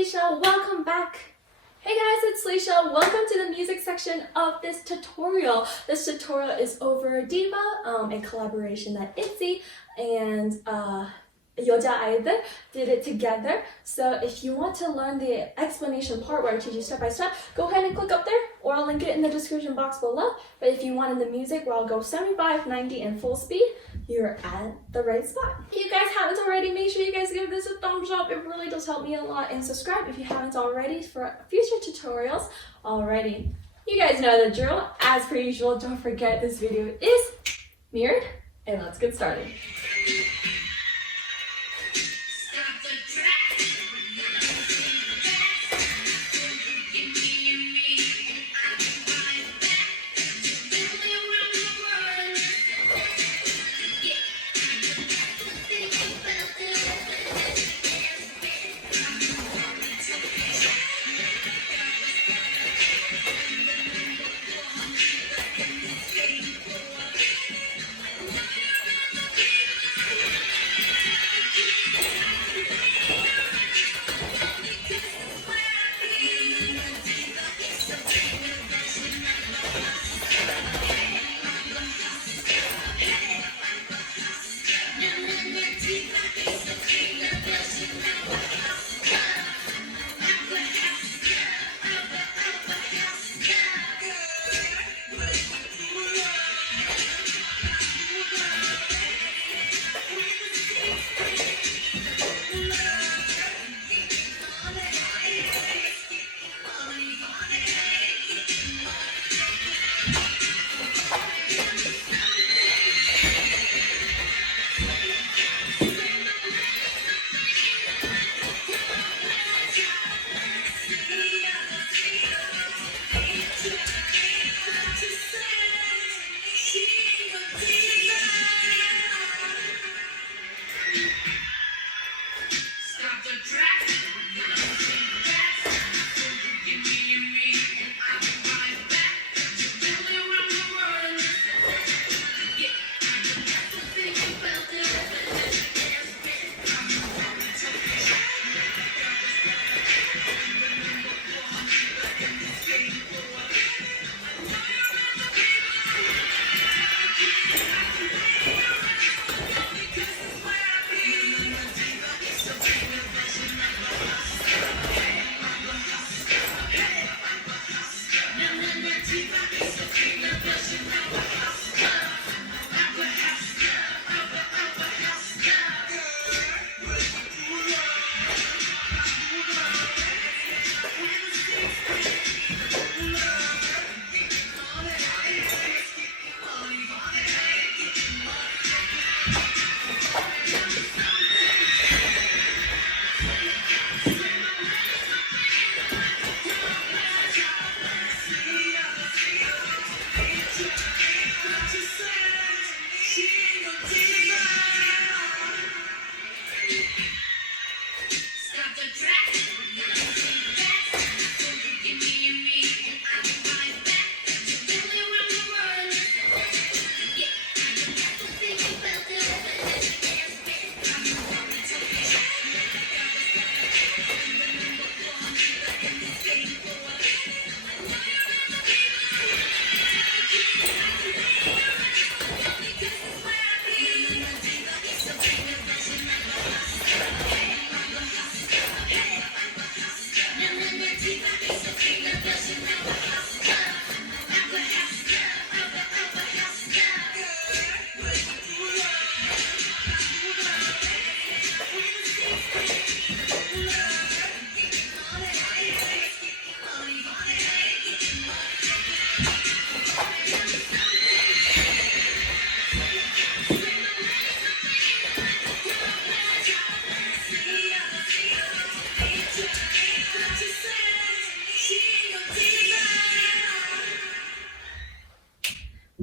Felicia, welcome back. Hey guys, it's Felicia. Welcome to the music section of this tutorial. This tutorial is over DIVA, a collaboration that ITZY and I-DLE did it together. So if you want to learn the explanation part where I teach you step by step, go ahead and click up there, or I'll link it in the description box below. But if you wanted the music where I'll go 75, 90, and full speed, you're at the right spot. If you guys haven't already, make sure you guys give this a thumbs up. It really does help me a lot. And subscribe if you haven't already for future tutorials already. You guys know the drill. As per usual, don't forget this video is mirrored. And let's get started.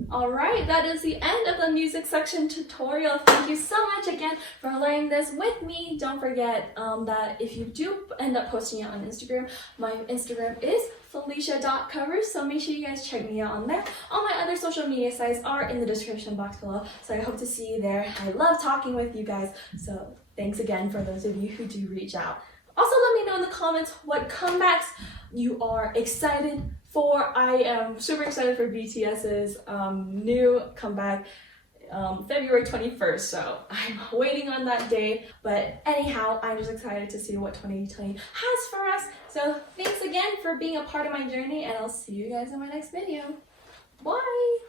Alright, that is the end of the music section tutorial. Thank you so much again for learning this with me. Don't forget that if you do end up posting it on Instagram, my Instagram is felicia.cover, so make sure you guys check me out on there. All my other social media sites are in the description box below, so I hope to see you there. I love talking with you guys, so thanks again for those of you who do reach out. Also, let me know in the comments what comebacks you are excited for. I am super excited for BTS's new comeback. February 21st, so I'm waiting on that day. But anyhow, I'm just excited to see what 2020 has for us. So thanks again for being a part of my journey, and I'll see you guys in my next video. Bye!